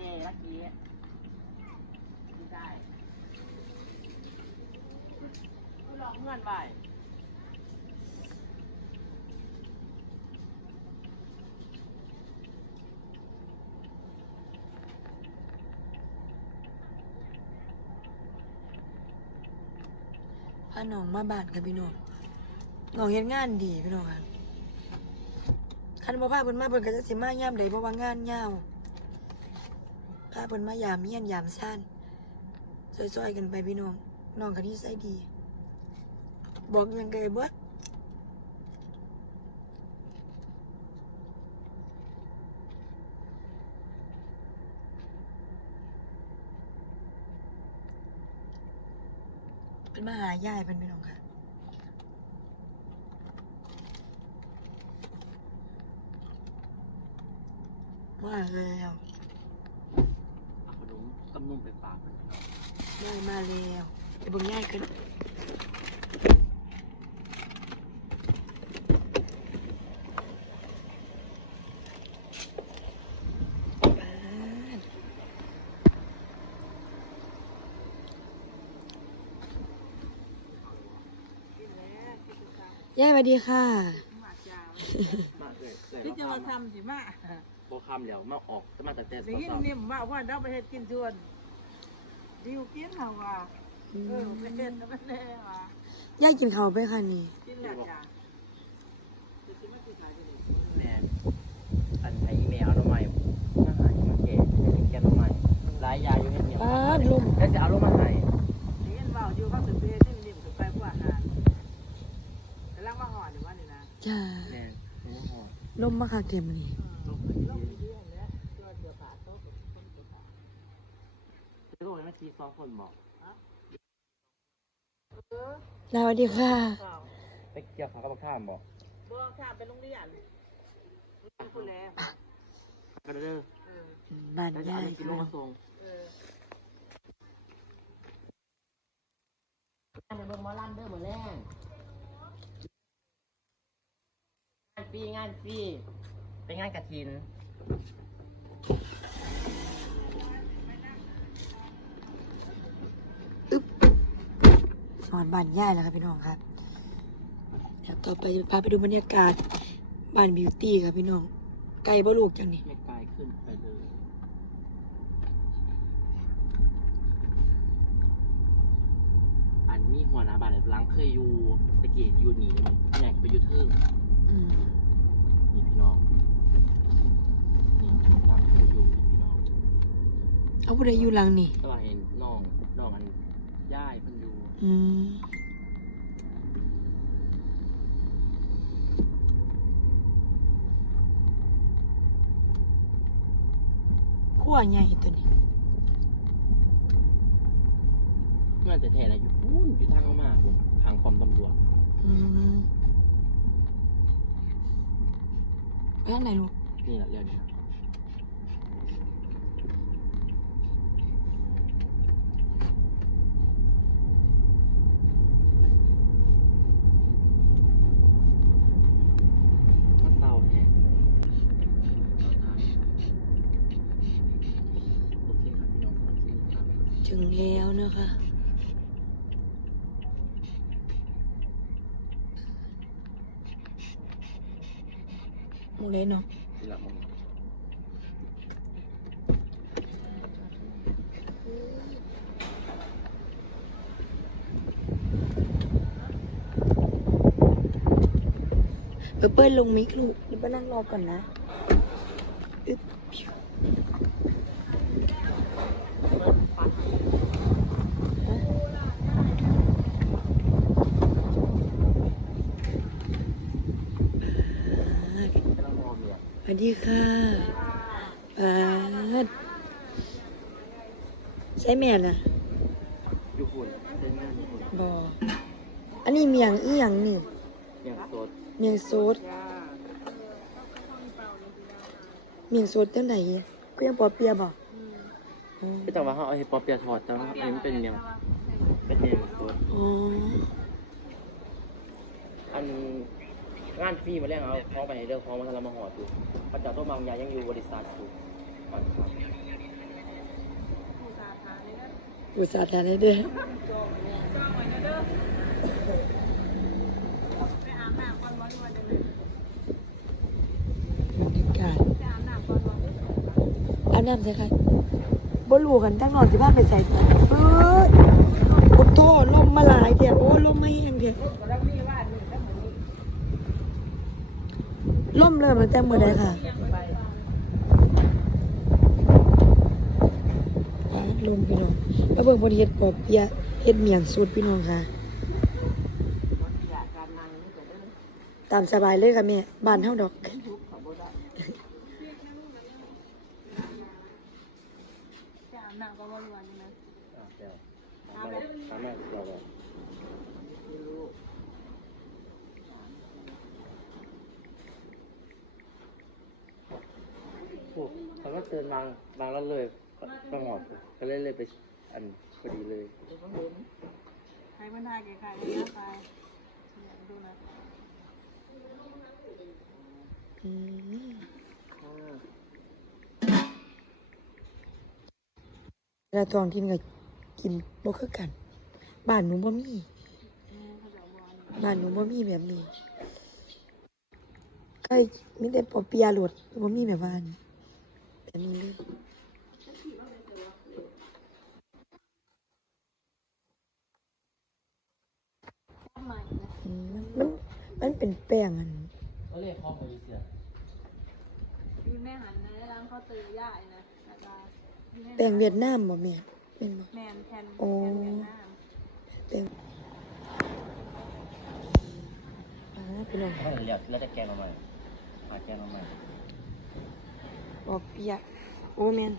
เด้ลักกี้ไม่ได้กูลองเงื่อนไว้พาน้องมาบ้านกับพี่น้องน้องเฮ็ดงานดีพี่น้องครับคันบ่พาเพิ่นมาเพิ่นก็จะสิมายามใดเพราะว่างานยาวาเพิ่นมายามเมียนยามซ่านซอยๆกันไปพี่น้องน้องก็นิสัยดี บอกยังไงเบิดเป็นมาหายายเป็นพี่น้องค่ะมาแล้วเอาข นมต้มนุ่มไปฝากมันพี่น้องยายมาแล้วไปเบุญง่ายขึ้นยายสวัสดีค่ะมาจ้ามาเอ่ยเอ่ยที่จะมามาทำทำสิมาโบคำแล้วมาออกจะมาแต่แต่ได้ยินสาวนิ่มว่าว่าเราไปเฮ็ดกินชวน ดิวกินเฮาว่าเออไปเฮ็ดแล้วมันแน่ว่ายายกินข้าวไปค่ะนี่กินแล้วจ้าจะสิมาสิขายได้เลยๆแม่อันไทยอีเมลเอาลงมามาหายมาแก่ให้แกลงมาหลายยาอยู่เฮ็ดเนี่ยป้าดลมแล้วจะเอาลงมาให้ได้ยินว่าอยู่เขาสิไปเฮ็ดนี่นิ่มก็ไปกว่าอาหารกำลังมาหอดอยู่ว่านี่นะจ้าแม่หนูหอลมมาค่ะเตรียมอนี่ ลงไป ลงดีๆแล้วตัวเดียวขาดโต๊ะคนตัวขาด จะลงไปเมื่อกี้สองคนบอกเออสวัสดีค่ะ เปล่าไปเกี่ยวขากับข้ามบอกบ่ข้ามไปโรงเรียนคุณแล้วก็เด้อเออบ้านแล้วจะยาเอายเงินกินลงมาส่งเอองานเบิ่งหมอลันเด้อมื้อแรงงานฟรีงานฟรีเป็นงานกระถิน สอนบ้านยายแล้วครับพี่น้องครับเดี๋ยวต่อไปจะพาไปดูบรรยากาศบ้านบิวตี้ครับพี่น้องไกลบ่ลูกจังนี่ไม่ไกลขึ้นไปเลยอันนี้หัวหน้าบ้านหลังเคยอยู่ตะกี้อยู่หนีแม่ไปอยู่เทิงอืมนี่พี่น้องนี่ตั้งเคยอยู่พี่น้องเอาผู้ใดอยู่หลังนี่ก็เห็นน้องน้องอัน ย่ายเพิ่นอยู่อืมขั้วใหญ่ตัวนี้เมื่อแต่แท้ๆนะอยู่พูนอยู่ทางเข้ามาผมทางความตำรวจอืมไปทางไหนลูกนี่แหละเรื่องนี้นะมาเศร้าแท้โอเคครับพี่น้องโอเคครับ ถึงแล้ว นะคะ มูเลยเนาะทีละมึงเออเปิ้ลลงมิกลูกเดี๋ยวไปนั่งรอก่อนนะอึ๊บอ่ากำลังรอเมีย สวัสดีค่ะปาดใช่แม่น่ะอยู่หุ่นใช้งานอยู่หุ่นบออันนี้เมียงอีหยังนี่อย่างสดเมียงโซดจ้าเมียงโซดจังไหนก็ยังปอเปียบ่อ๋อก็จังว่าเขาเอาเห็ดปอเปียะทอดแต่ว่าอันนี้มันเป็นเมียงเป็นเมียงสด อ๋อ อันงาน ฟรีมาแล้วเอาของไปในเรื่องของมาทำมาห่อดูพระเจ้าต้มบางยายังอยู่บริษัทอยู่ก่อนครับอุตส่าห์ทานให้เด้อไปอาบน้ำก่อนบ่หรือว่าจังได๋บรรยากาศไปอาบน้ำก่อนบ่อาบน้ำใช่ค่ะบ่รู้กันตั้งนอนสิบ้านไปใส่เอ้ยโอ้โตลมมาหลายเถอะโอ้ลมมาแห้งเถอะ ล่มเริ่มตั้งแต่เมื่อใดค่ะลมพี่น้องมาเบิ่งบนเฮ็ดปอบเปียะเฮ็ดเมียงสูตรพี่น้องค่ะ ตามสบายเลยค่ะแม่บ้านเฮาดอกไปอาบน้ำก่อนบ่หรือว่ามแม่ถามแม่เราเลยโอ้ เขาก็เตือนบางบางแล้วเลยก็งอกก็เลยเลยไปอันพอดีเลยใครมันได้แกใครเลยนะไปดูนะอืมเวลาทองทินก็กินบ่คือกัน บ้านหนูบ่มีบ้านหนูบ่มีแบบนี้ใกล้มีแต่ปอเปียะโหลดบ่มีแบบว่านี้ แต่มีเลยอืมมัน มันเป็นแป้งอันก็เรียกพ่อมาดีเสียมีแม่หันนะร้านข้าวตือย่ายนะแล้วก็มีม่แป้งเวียดนามบ่แม่เป็นบ่แมนแผ่นโอ้แผ่นเวียดนามแป้งอ่าพี่น้องเขาเรียกแล้วจะแกงมาใหม่หาแกงมาใหม่ ปอเปียะโอ้แม่น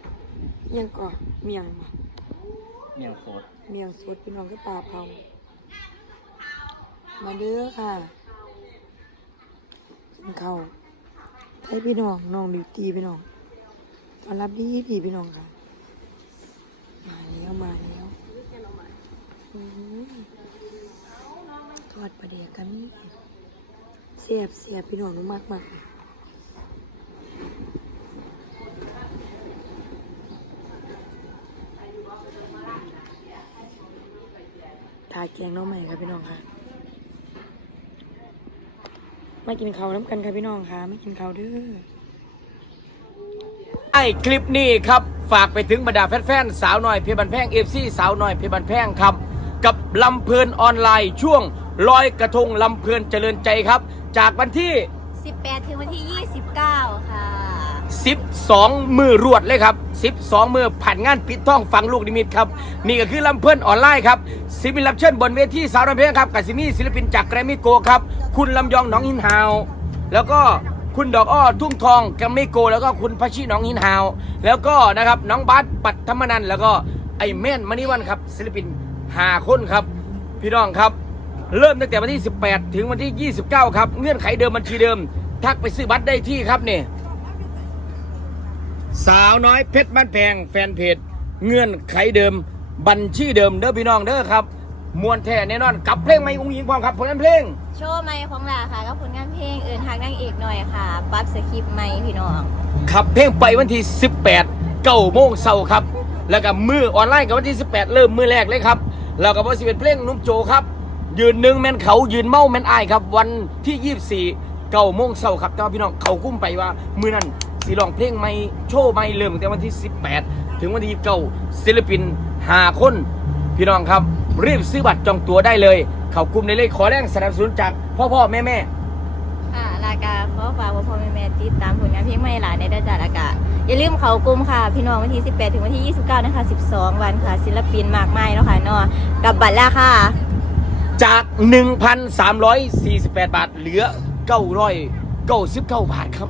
อิหยังก่อเมียงบ่เมี่ยงโคตรเมียงสดพี่น้องก็ปลาเผามาเด้อค่ะกินข้าวให้พี่น้องน้องดิวตีพี่น้องต้อนรับดีดีพี่น้องค่ะ มาแล้วมาแล้วอืมทอดปลาเดียกันนี่เสียบเสียบพี่น้องหนูมากมากเลย ทาแกงน้องใหม่ค่ะพี่น้องค่ะ มากินข้าวน้ำกันค่ะพี่น้องค่ะไม่กินข้าวเด้อไอ้คลิปนี้ครับ ฝากไปถึงบรรดาแฟนๆสาวน้อยเพชรบันแพงเอฟซีสาวน้อยเพชรบันแพงครับ กับลำเพลินออนไลน์ช่วงลอยกระทงลำเพลินเจริญใจครับ จากวันที่ 18 ถึงวันที่ 29 ค่ะ 12 มือรวดเลยครับ 12 มือผ่านงานปิดท่องฟังลูกนิมิตครับ นี่ก็คือลำเพลินออนไลน์ครับศิลปินรับเชิญบนเวทีสาวน้อยเพลงครับกับซิมี่ศิลปินจากแกรมมี่โกครับ คุณลำยองหนองหินฮาว แล้วก็คุณดอกอ้อทุ่งทองแกรมมี่โก แล้วก็คุณพัชชีหนองหินฮาว แล้วก็นะครับน้องบาสปัตธรรมนันแล้วก็ไอ้แม่นมณีวันครับศิลปินหาคนครับ พี่น้องครับ เริ่มตั้งแต่วันที่ 18 ถึงวันที่ 29 ครับ เงื่อนไขเดิมบัญชีเดิม ทักไปซื้อบัตรได้ที่ครับเนี่ย สาวน้อยเพชรบ้านแพงแฟนเพจเงื่อนไขเดิม บัญชีเดิมเด้อพี่น้องเด้อครับมวนแท้แน่นอนกับเพลงไม่อุ้งยิงความครับผลงานเพลง โชว์ใหม่ของหลาค่ะกับผลงานเพลงเอื่นทางนางเอกหน่อยค่ะปรั๊บสคริปต์ใหม่พี่น้องขับเพลงไปวันที่ 18เก้าโมงเช้าครับ แล้วก็มือออนไลน์กับวันที่ 18 เริ่มมือแรกเลยครับ แล้วก็วันสิเป็นเพลงนุ่มโจครับ ยืนหนึ่งแมนเขายืนเมาแมนอายครับ วันที่ 24เก้าโมงเช้าครับแต่ว่าพี่น้องเขากุ้มไปว่ามือนั้น สีลองเพลงไม่โชว์ไม่เริ่มตั้งแต่วันที่ 18 ถึงวันที่29ศิลปิน5คน พี่น้องครับ รีบซื้อบัตรจองตั๋วได้เลย เขากลุ่มได้เลยขอแรงสนับสนุนจากพ่อพ่อแม่แม่ค่ะลากาขอฝากพ่อพ่อแม่แม่ติดตามผลงานเพลงใหม่หลานในด้านจัดอากาศอย่าลืมเขากลุ่มค่ะ พี่น้องวันที่ 18 ถึงวันที่ 29 นะคะ 12 วันค่ะ ศิลปินมากมายเนาะค่ะเนาะกับบัตรราคาจาก 1,348 บาท เหลือ 999 บาทครับ